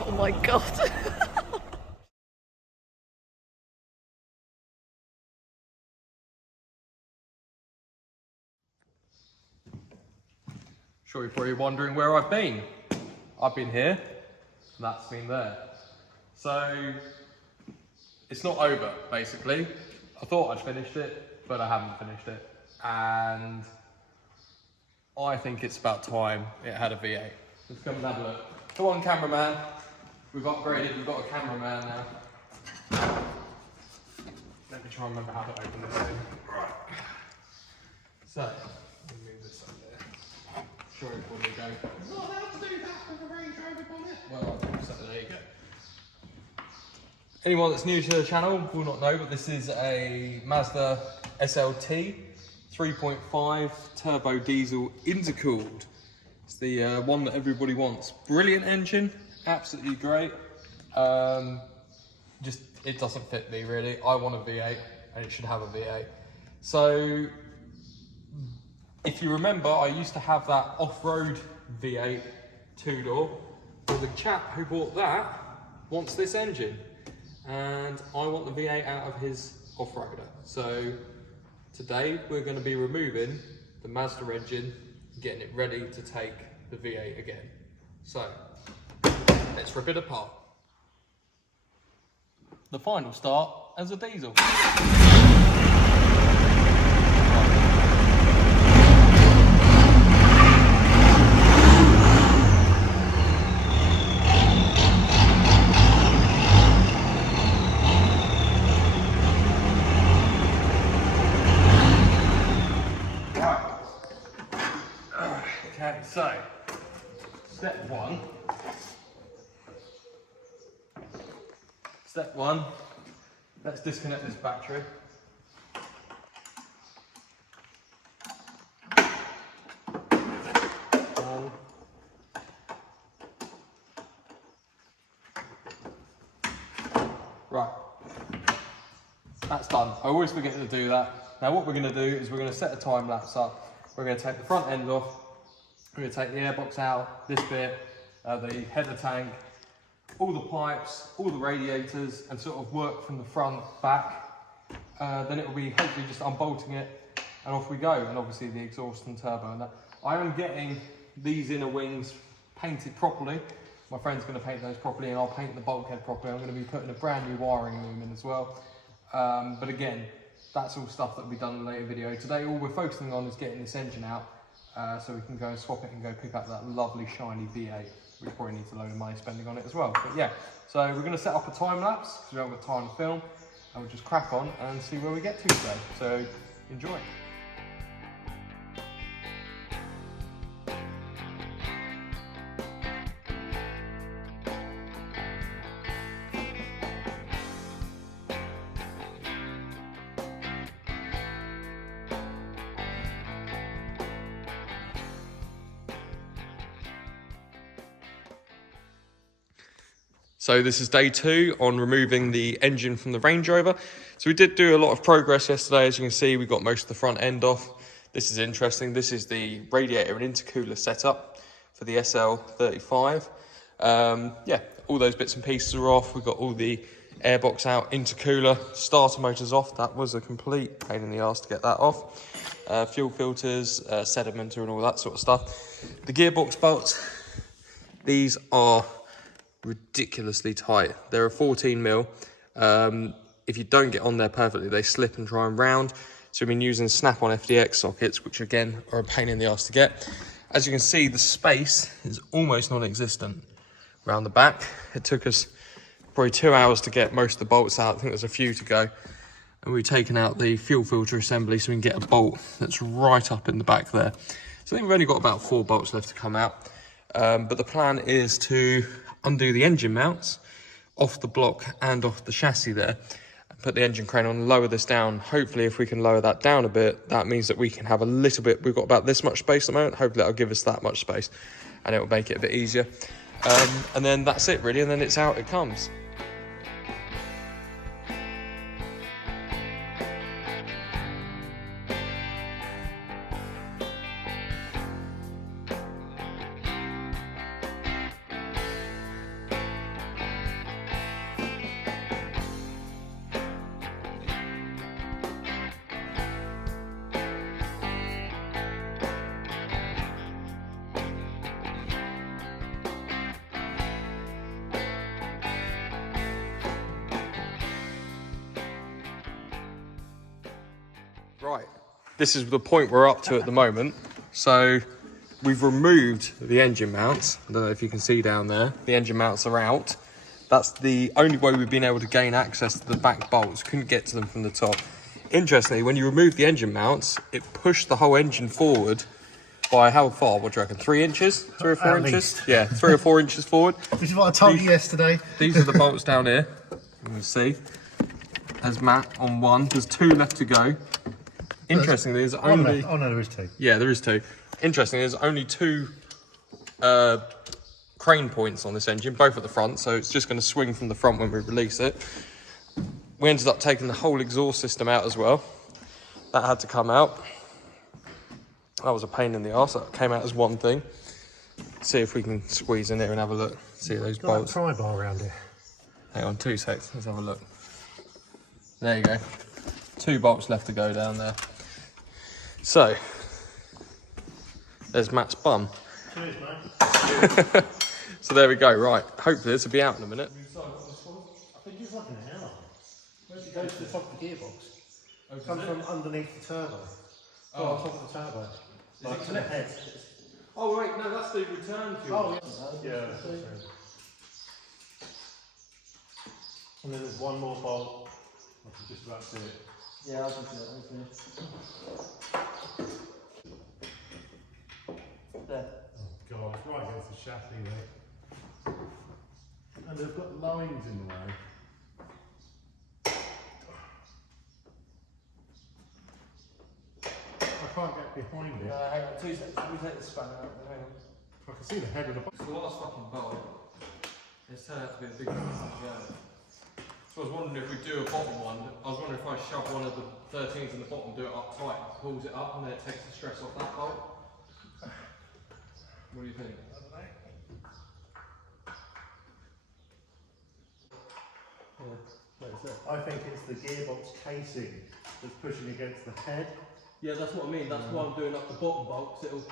Oh my god. Sure, you're probably wondering where I've been. I've been here, and that's been there. So, it's not over, basically. I thought I'd finished it, but I haven't finished it. And I think it's about time it had a V8. Let's come and have a look. Come on, cameraman. We've upgraded, we've got a cameraman now. Let me try and remember how to open this thing. Right. So, let me move this up there. Sure, it will go. Not allowed to do that with a Range Rover bonnet. Well, so there you go. Anyone that's new to the channel will not know, but this is a Mazda SLT 3.5 turbo diesel intercooled. It's the one that everybody wants. Brilliant engine, absolutely great. Just, it doesn't fit me really. I want a V8 and it should have a V8. So, if you remember, I used to have that off-road V8 two-door. Well, the chap who bought that wants this engine. And I want the V8 out of his off-roader. So today we're going to be removing the Mazda engine, getting it ready to take the V8 again. So let's rip it apart. The final start as a diesel. Okay, so step one. Let's disconnect this battery. Right, that's done. I always forget to do that. Now what we're going to do is we're going to set a time lapse up. We're going to take the front end off. We're going to take the airbox out, this bit, the header tank, all the pipes, all the radiators, and sort of work from the front back. Then it will be hopefully just unbolting it and off we go. And obviously the exhaust and turbo and that. I am getting these inner wings painted properly. My friend's going to paint those properly and I'll paint the bulkhead properly. I'm going to be putting a brand new wiring loom in as well. But again, that's all stuff that will be done in a later video. Today all we're focusing on is getting this engine out so we can go and swap it and go pick up that lovely shiny V8. We probably need a load of money spending on it as well. But yeah, so we're going to set up a time lapse because we haven't got time to film, and we'll just crack on and see where we get to today. So enjoy. So this is day 2 on removing the engine from the Range Rover. So we did do a lot of progress yesterday. As you can see, we got most of the front end off. This is interesting. This is the radiator and intercooler setup for the SL35. Yeah, all those bits and pieces are off. We've got all the airbox out, intercooler, starter motors off. That was a complete pain in the arse to get that off. Fuel filters, sedimenter and all that sort of stuff. The gearbox bolts, these are ridiculously tight. They're a 14mm. If you don't get on there perfectly, they slip and try and round. So we've been using snap-on FDX sockets, which again are a pain in the ass to get. As you can see, the space is almost non-existent around the back. It took us probably 2 hours to get most of the bolts out. I think there's a few to go. And we've taken out the fuel filter assembly so we can get a bolt that's right up in the back there. So I think we've only got about 4 bolts left to come out. But the plan is to undo the engine mounts off the block and off the chassis there, and put the engine crane on and lower this down. Hopefully if we can lower that down a bit, that means that we can have a little bit, we've got about this much space at the moment, hopefully that'll give us that much space and it will make it a bit easier. And then that's it really, and then it's out, it comes. this is the point we're up to at the moment. So we've removed the engine mounts. I don't know if you can see down there. The engine mounts are out. That's the only way we've been able to gain access to the back bolts. Couldn't get to them from the top. Interestingly, when you remove the engine mounts, it pushed the whole engine forward by how far? What do you reckon? 3 inches? 3 or 4 At inches? least. Yeah, 3 or 4 inches forward. Which is what I told you yesterday. These are the bolts down here. You can see. There's Matt on one. There's 2 left to go. Interestingly, there's only... Oh no, there is 2. Yeah, there is 2. Interestingly, there's only 2 crane points on this engine, both at the front, so it's just going to swing from the front when we release it. We ended up taking the whole exhaust system out as well. That had to come out. That was a pain in the arse. That came out as one thing. See if we can squeeze in here and have a look. See those bolts. Got a pry bar around here. Hang on 2 seconds. Let's have a look. There you go. 2 bolts left to go down there. So, there's Matt's bum. Cheers, mate. So there we go. Right. Hopefully this will be out in a minute. I think it's like an hour. Where's it go to the top of the gearbox? It comes from underneath the turbo. Oh, on top of the turbo. Like to the head. Oh wait, no, that's the return fuel. Oh yeah. Yeah. And then there's one more bolt. I can just about see it. Yeah, I can see it. There. Oh god, it's right against the chassis there. And they've got lines in the way. I can't get behind it. Hang on, 2 seconds. Let me take the spanner out. Hang on. I can see the head of the box. It's the last fucking bolt. It's turned out to be a big one. So I was wondering if we do a bottom one. I was wondering if I shove one of the 13s in the bottom, do it up tight, pulls it up, and then it takes the stress off that bolt. What do you think? I think it's the gearbox casing that's pushing against the head. Yeah, that's what I mean. That's why I'm doing up the bottom bolt, because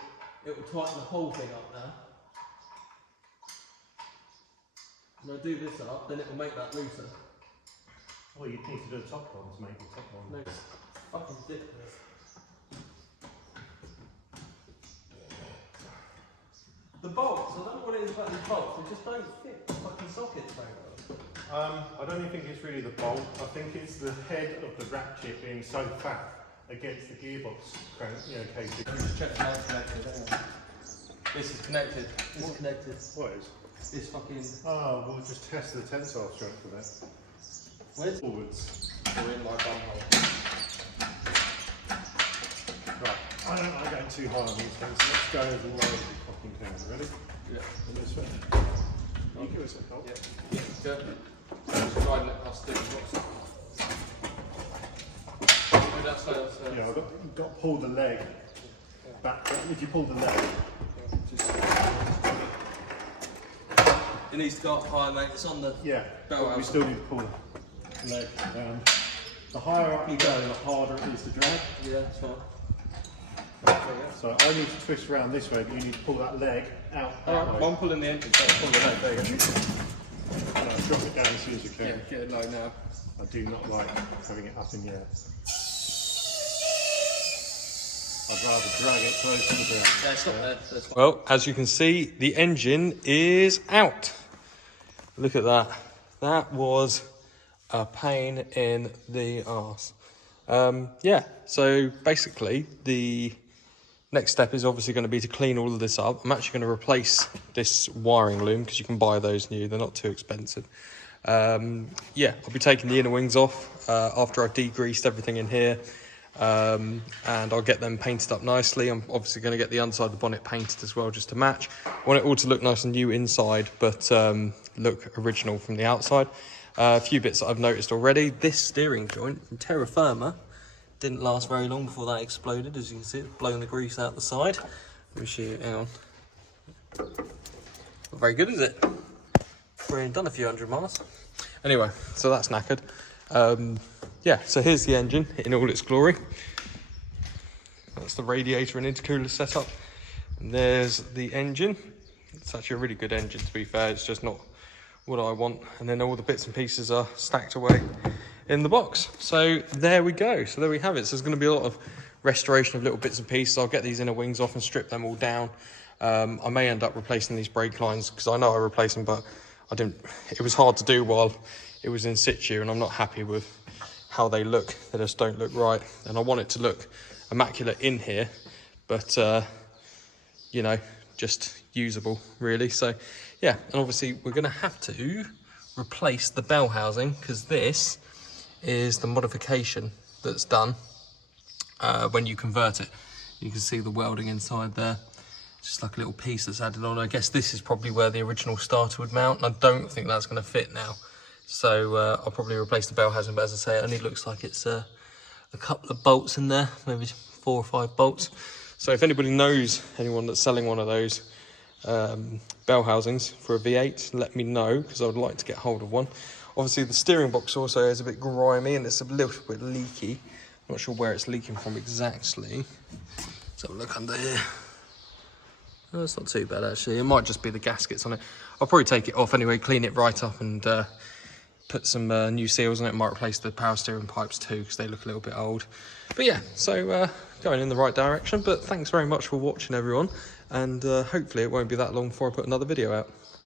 it'll tighten the whole thing up now. When I do this up, then it will make that looser. Well, you'd need to do a top one to make the top one. No, it's fucking ridiculous. The bolts, I don't know what it is about these bolts, they just don't fit the fucking sockets very well. I don't even think it's really the bolt. I think it's the head of the ratchet being so fat against the gearbox casing. Let me just check the hand's connected. Hang on. This is connected. This is connected. What is? This fucking... Oh, we'll just test the tensile strength of it. Where's... Forwards. We're in my bumhole. Right, I don't like going too high on these things, so let's go as low as we fucking can. Ready? Yeah. And this way. You give us a help. Yeah. Good. Just sliding it past the box. Yeah, I've got to pull the leg back. If you pull the leg, just... It needs to go up higher, mate. It's on the... Yeah, but we still need to pull the leg down. The higher up you go, the harder it is to drag. Yeah, that's fine. So I need to twist around this way, but you need to pull that leg out that Alright, way. I'm pulling the engine, so pull the leg, there you go. Drop it down as soon as you can. Yeah, get it low now. I do not like having it up in the air. I'd rather drag it close to the ground. Yeah, stop there. That's fine. Well, as you can see, the engine is out. Look at that. That was a pain in the arse. Yeah, so basically the next step is obviously going to be to clean all of this up. I'm actually going to replace this wiring loom because you can buy those new. They're not too expensive. Yeah, I'll be taking the inner wings off after I've degreased everything in here. And I'll get them painted up nicely. I'm obviously going to get the underside of the bonnet painted as well, just to match. I want it all to look nice and new inside, but look original from the outside. A few bits that I've noticed already. This steering joint from Terra Firma didn't last very long before that exploded. As you can see, it's blowing the grease out the side. Let me show you, hang on. Not very good, is it? We've only done a few 100 miles. Anyway, so that's knackered. Yeah, so here's the engine in all its glory. That's the radiator and intercooler setup. And there's the engine. It's actually a really good engine, to be fair. It's just not what I want. And then all the bits and pieces are stacked away in the box. So there we go. So there we have it. So there's going to be a lot of restoration of little bits and pieces. I'll get these inner wings off and strip them all down. I may end up replacing these brake lines because I know I replaced them, but I didn't. It was hard to do while it was in situ, and I'm not happy with how they look. They just don't look right, and I want it to look immaculate in here, but you know, just usable really. So yeah, and obviously we're going to have to replace the bell housing because this is the modification that's done when you convert it. You can see the welding inside there. Just like a little piece that's added on. I guess this is probably where the original starter would mount, and I don't think that's going to fit now. So I'll probably replace the bell housing, but as I say, it only looks like it's a couple of bolts in there, maybe 4 or 5 bolts. So if anybody knows anyone that's selling one of those bell housings for a V8, let me know, because I would like to get hold of one. Obviously the steering box also is a bit grimy and it's a little bit leaky. I'm not sure where it's leaking from exactly. Let's have a look under here. No, it's not too bad actually. It might just be the gaskets on it. I'll probably take it off anyway, clean it right up, and put some new seals on it. Might replace the power steering pipes too, because they look a little bit old. But yeah, so going in the right direction. But thanks very much for watching, everyone, and hopefully it won't be that long before I put another video out.